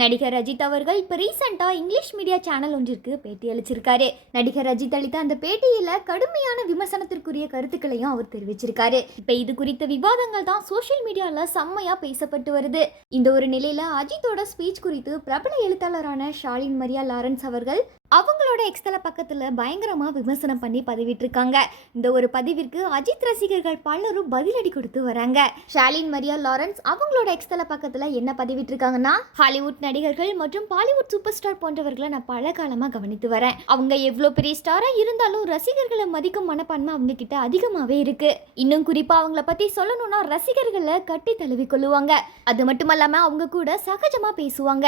நடிகர் அஜித் அவர்கள் இப்போ ரீசெண்டாக இங்கிலீஷ் மீடியா சேனல் ஒன்றிற்கு பேட்டி அளிச்சிருக்காரு. நடிகர் அஜித் அளித்த அந்த பேட்டியில் கடுமையான விமர்சனத்திற்குரிய கருத்துக்களையும் அவர் தெரிவிச்சிருக்காரு. இப்போ இது குறித்த விவாதங்கள் தான் சோஷியல் மீடியாவில் செம்மையாக பேசப்பட்டு வருது. இந்த ஒரு நிலையில் அஜித்தோட ஸ்பீச் குறித்து பிரபல எழுத்தாளரான ஷாலின் மரியா லாரன்ஸ் அவர்கள் அவங்களோட எக்ஸ்தல பக்கத்தில் பயங்கரமாக விமர்சனம் பண்ணி பதிவிட்டிருக்காங்க. இந்த ஒரு பதிவிற்கு அஜித் ரசிகர்கள் பலரும் பதிலடி கொடுத்து வராங்க. ஷாலின் மரியா லாரன்ஸ் அவங்களோட எக்ஸ்தல பக்கத்தில் என்ன பதிவிட்டிருக்காங்கன்னா ஹாலிவுட் நடிகர்கள் மற்றும் பாலிவுட் சூப்பர் ஸ்டார் போன்றவர்களை நான் பல காலமாக கவனித்து வரேன். அவங்க எவ்வளோ பெரிய ஸ்டாராக இருந்தாலும் ரசிகர்களை மதிக்கும் மனப்பான்மை அவங்க கிட்ட அதிகமாகவே இருக்கு. இன்னும் குறிப்பாக அவங்கள பற்றி சொல்லணும்னா ரசிகர்களை கட்டி தழுவி கொள்ளுவாங்க. அது மட்டும் இல்லாமல் அவங்க கூட சகஜமாக பேசுவாங்க.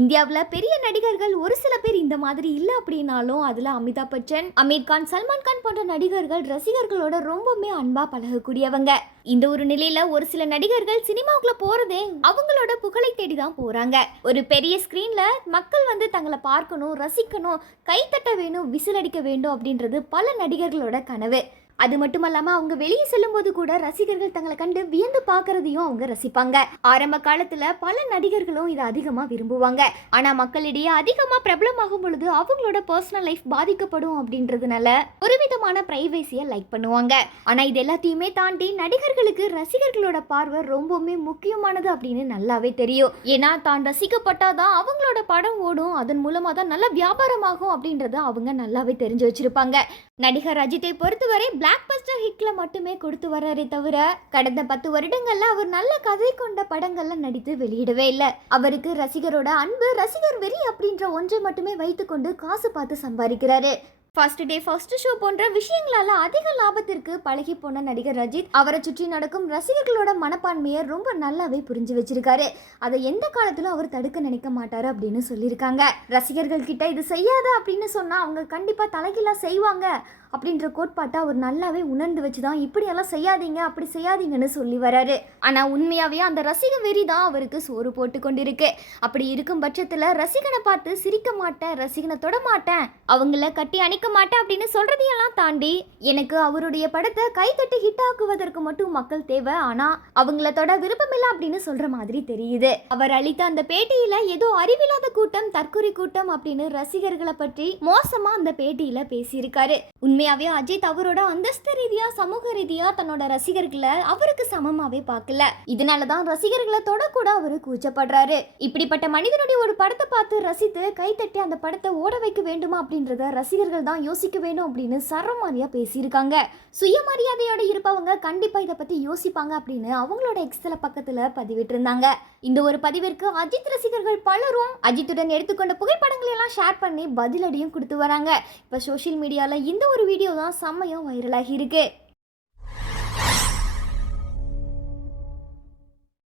இந்தியாவில் பெரிய நடிகர்கள் ஒரு சில பேர் இந்த மாதிரி இல்லை அப்படின்னாலும் அதில் அமிதாப் பச்சன் அமீர் கான் சல்மான் கான் போன்ற நடிகர்கள் ரசிகர்களோட ரொம்பவுமே அன்பா பழகக்கூடியவங்க. இந்த ஒரு நிலையில ஒரு சில நடிகர்கள் சினிமாவுக்குள்ள போறதே அவங்களோட புகழை தேடி தான் போறாங்க. ஒரு பெரிய ஸ்கிரீன்ல மக்கள் வந்து தங்களை பார்க்கணும் ரசிக்கணும் கைத்தட்ட வேணும் விசில் அடிக்க வேண்டும் அப்படின்றது பல நடிகர்களோட கனவு. அது மட்டும் இல்லாமல் அவங்க வெளியே செல்லும்போது கூட ரசிகர்கள் தங்களை கண்டு வியந்து பார்க்கறதையும் அவங்க ரசிப்பாங்க. ஆரம்ப காலத்துல பல நடிகர்களும் இதை அதிகமா விரும்புவாங்க. ஆனா மக்களிடையே அதிகமா பிரபலமாகும் பொழுது அவங்களோட பர்சனல் லைஃப் பாதிக்கப்படும் அப்படின்றதுனால ஒரு விதமான பிரைவசியை லைக் பண்ணுவாங்க. ஆனா இது எல்லாத்தையுமே தாண்டி நடிகர்களுக்கு ரசிகர்களோட பார்வை ரொம்பவுமே முக்கியமானது அப்படின்னு நல்லாவே தெரியும். ஏன்னா தான் ரசிக்கப்பட்டாதான் அவங்களோட படம் ஓடும். அதன் மூலமா தான் நல்ல வியாபாரமாகும் அப்படின்றத அவங்க நல்லாவே தெரிஞ்சு வச்சிருப்பாங்க. நடிகர் அஜித்தை பொறுத்தவரை பிளாக் பஸ்டர் ஹிட்ல மட்டுமே கொடுத்து வர்றாரே தவிர கடந்த பத்து வருடங்கள்ல அவர் நல்ல கதை கொண்ட படங்கள்ல நடித்து வெளியிடவே இல்லை. அவருக்கு ரசிகரோட அன்பு ரசிகர் வெறி அப்படின்ற ஒன்றை மட்டுமே வைத்துக்கொண்டு காசு பார்த்து சம்பாதிக்கிறாரு. ஃபர்ஸ்ட் டே ஃபர்ஸ்ட் ஷோ போன்ற விஷயங்களால அதிக லாபத்திற்கு பழகி போன நடிகர் ரஜித் அவரை சுற்றி நடக்கும் ரசிகர்களோட மனப்பான்மையை ரொம்ப நல்லாவே புரிஞ்சு வச்சிருக்காரு. அதை எந்த காலத்திலும் அவர் தடுக்க நினைக்க மாட்டாரு அப்படின்னு சொல்லியிருக்காங்க. ரசிகர்கள் கிட்ட இது செய்யாத அப்படின்னு சொன்னா அவங்க கண்டிப்பா தலைகீழா செய்வாங்க அப்படின்ற கோட்பாட்டை அவர் நல்லாவே உணர்ந்து வச்சு தான் இப்படியெல்லாம் செய்யாதீங்க அப்படி செய்யாதீங்கன்னு சொல்லி வராரு. ஆனால் உண்மையாகவே அந்த ரசிக வெறி தான் அவருக்கு சோறு போட்டு கொண்டிருக்கு. அப்படி இருக்கும் பட்சத்தில் ரசிகனை பார்த்து சிரிக்க மாட்டேன் ரசிகனை தொட மாட்டேன் அவங்கள கட்டி அணைக்க மாட்டேன் அப்படின்னு சொல்றதையெல்லாம் தாண்டி எனக்கு அவருடைய படத்தை கைத்தட்டி ஹிட் ஆக்குவதற்கு மட்டும் மக்கள் தேவை. ஆனா அவங்கள தொட விருப்பமில்லை அப்படின்னு சொல்ற மாதிரி தெரியுது. அவர் அளித்த அந்த பேட்டியில ஏதோ அறிவில்லாத கூட்டம் தற்கொலை கூட்டம் அப்படின்னு ரசிகர்களை பற்றி மோசமா அந்த பேட்டியில பேசியிருக்காரு. உண்மையாவே அஜித் அவரோட அந்தஸ்து ரீதியா சமூக ரீதியா தன்னோட ரசிகர்களை அவருக்கு சமமாவே பார்க்கல. இதனாலதான் ரசிகர்களை தொடக்கூட அவரு கூச்சப்படுறாரு. இப்படிப்பட்ட மனிதனுடைய ஒரு படத்தை பார்த்து ரசித்து கைத்தட்டி அந்த படத்தை ஓட வைக்க வேண்டுமா அப்படின்றத ரசிகர்கள் தான் யோசிக்க வேணும் அப்படின்னு சரமாரியாக பேசியிருக்காங்க. சுயமரியாதையோட இருப்பவங்க கண்டிப்பாக இதை பற்றி யோசிப்பாங்க அப்படின்னு அவங்களோட எக்ஸ்தல பக்கத்தில் பதிவிட்டிருந்தாங்க. இந்த ஒரு பதிவிற்கு அஜித் ரசிகர்கள் பலரும் அஜித்துடன் எடுத்துக்கொண்ட புகைப்படங்களை எல்லாம் ஷேர் பண்ணி பதிலடியும் கொடுத்து வராங்க. இப்போ சோஷியல் மீடியாவில் இந்த ஒரு வீடியோ தான் செம்மையாக வைரலாகி இருக்கு.